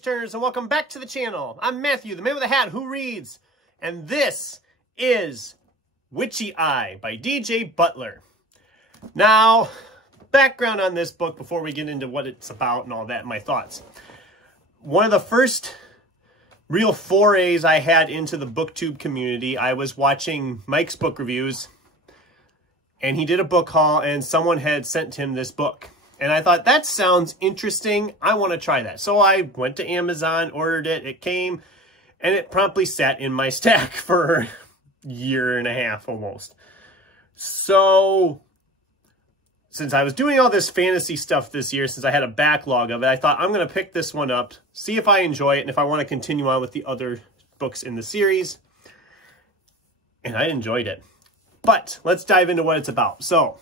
page-turners, and welcome back to the channel. I'm Matthew, the man with the hat who reads, and this is Witchy Eye by DJ Butler. Now, background on this book before we get into what it's about and all that, my thoughts. One of the first real forays I had into the booktube community, I was watching Mike's book reviews, and he did a book haul, and someone had sent him this book. And I thought, that sounds interesting. I want to try that. So I went to Amazon, ordered it. It came, and it promptly sat in my stack for a year and a half almost. So, since I was doing all this fantasy stuff this year, since I had a backlog of it, I thought, I'm going to pick this one up, see if I enjoy it, and if I want to continue on with the other books in the series. And I enjoyed it. But, let's dive into what it's about. So,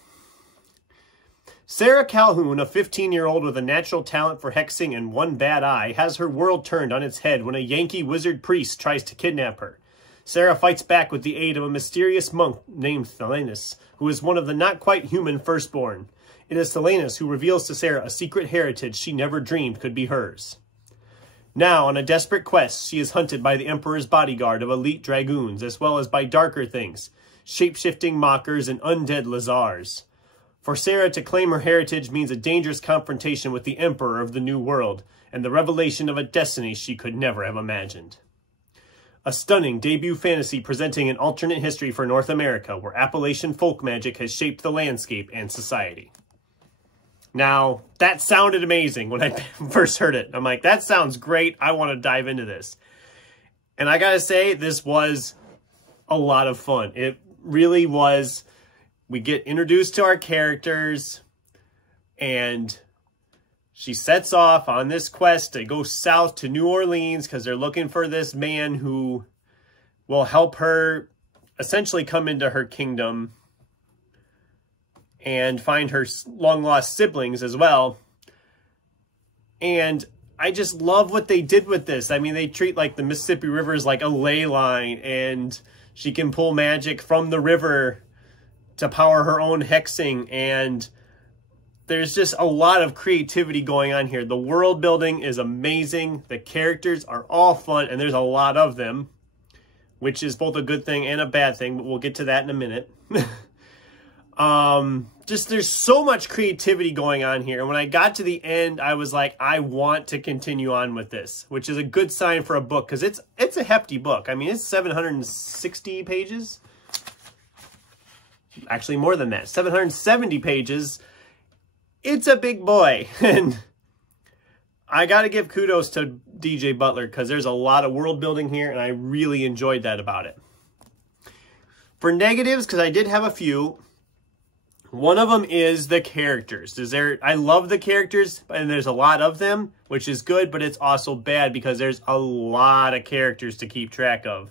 Sarah Calhoun, a 15-year-old with a natural talent for hexing and one bad eye, has her world turned on its head when a Yankee wizard priest tries to kidnap her. Sarah fights back with the aid of a mysterious monk named Thalanus, who is one of the not-quite-human firstborn. It is Thalanus who reveals to Sarah a secret heritage she never dreamed could be hers. Now, on a desperate quest, she is hunted by the Emperor's bodyguard of elite dragoons, as well as by darker things, shape-shifting mockers and undead Lazars. For Sarah to claim her heritage means a dangerous confrontation with the Emperor of the New World, and the revelation of a destiny she could never have imagined. A stunning debut fantasy presenting an alternate history for North America, where Appalachian folk magic has shaped the landscape and society. Now, that sounded amazing when I first heard it. I'm like, that sounds great. I want to dive into this. And I gotta say, this was a lot of fun. It really was. We get introduced to our characters, and she sets off on this quest to go south to New Orleans because they're looking for this man who will help her essentially come into her kingdom and find her long-lost siblings as well. And I just love what they did with this. I mean, they treat like the Mississippi River as like a ley line, and she can pull magic from the river to power her own hexing, and there's just a lot of creativity going on here. The world building is amazing. The characters are all fun, and there's a lot of them, which is both a good thing and a bad thing, but we'll get to that in a minute. Just there's so much creativity going on here. And when I got to the end, I was like, I want to continue on with this, which is a good sign for a book, because it's a hefty book. I mean, it's 760 pages. Actually, more than that, 770 pages. It's a big boy. And I got to give kudos to DJ Butler, because there's a lot of world building here, and I really enjoyed that about it. For negatives, because I did have a few, one of them is the characters. I love the characters, and there's a lot of them, which is good, but it's also bad because there's a lot of characters to keep track of.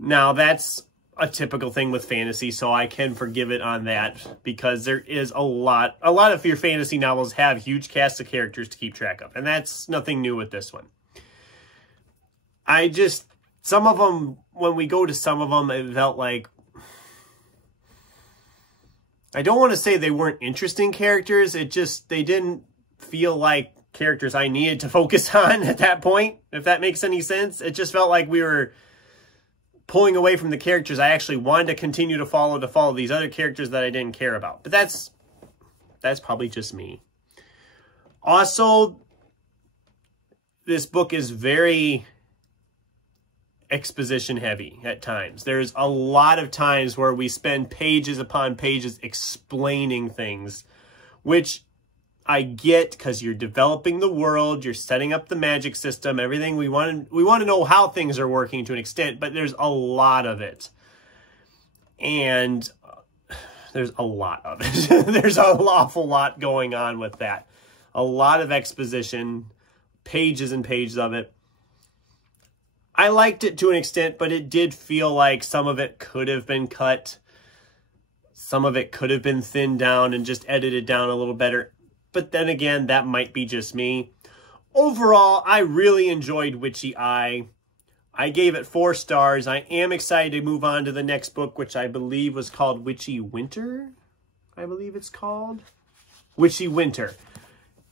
Now, that's a typical thing with fantasy, so I can forgive it on that, because there is a lot of your fantasy novels have huge casts of characters to keep track of, and that's nothing new with this one. Some of them, when we go to some of them, it felt like, I don't want to say they weren't interesting characters, they didn't feel like characters I needed to focus on at that point, if that makes any sense. It just felt like we were pulling away from the characters I actually wanted to continue to follow these other characters that I didn't care about. But that's probably just me. Also, this book is very exposition heavy at times. There's a lot of times where we spend pages upon pages explaining things, which I get, because you're developing the world, you're setting up the magic system, everything. We want to know how things are working to an extent, but there's a lot of it. And there's a lot of it. There's an awful lot going on with that. A lot of exposition, pages and pages of it. I liked it to an extent, but it did feel like some of it could have been cut. Some of it could have been thinned down and just edited down a little better. But then again, that might be just me. Overall, I really enjoyed Witchy Eye. I gave it 4 stars. I am excited to move on to the next book, which I believe was called Witchy Winter. I believe it's called Witchy Winter.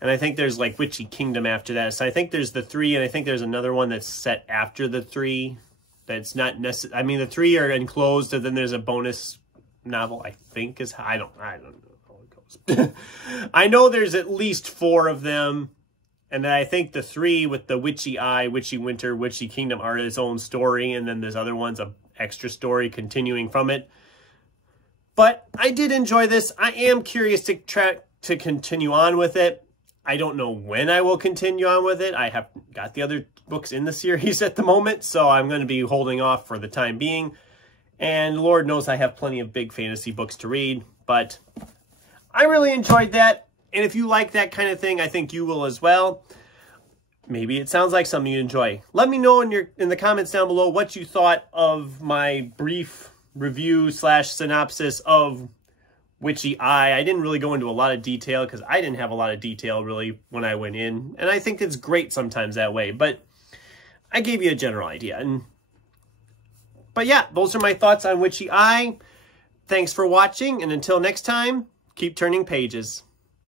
And I think there's like Witchy Kingdom after that. So I think there's the 3, and I think there's another one that's set after the 3. That's not necessary. I mean, the 3 are enclosed, and then there's a bonus novel, I think is, I don't know how it goes. I know there's at least 4 of them. And then I think the 3 with the Witchy Eye, Witchy Winter, Witchy Kingdom are its own story. And then there's other ones, a extra story continuing from it. But I did enjoy this. I am curious to continue on with it. I don't know when I will continue on with it. I have got the other books in the series at the moment, so I'm going to be holding off for the time being. And Lord knows I have plenty of big fantasy books to read, but I really enjoyed that. And if you like that kind of thing, I think you will as well. Maybe it sounds like something you enjoy. Let me know in the comments down below what you thought of my brief review / synopsis of Witchy Eye. I didn't really go into a lot of detail because I didn't have a lot of detail really when I went in. And I think it's great sometimes that way. But I gave you a general idea. But yeah, those are my thoughts on Witchy Eye. Thanks for watching. And until next time, keep turning pages.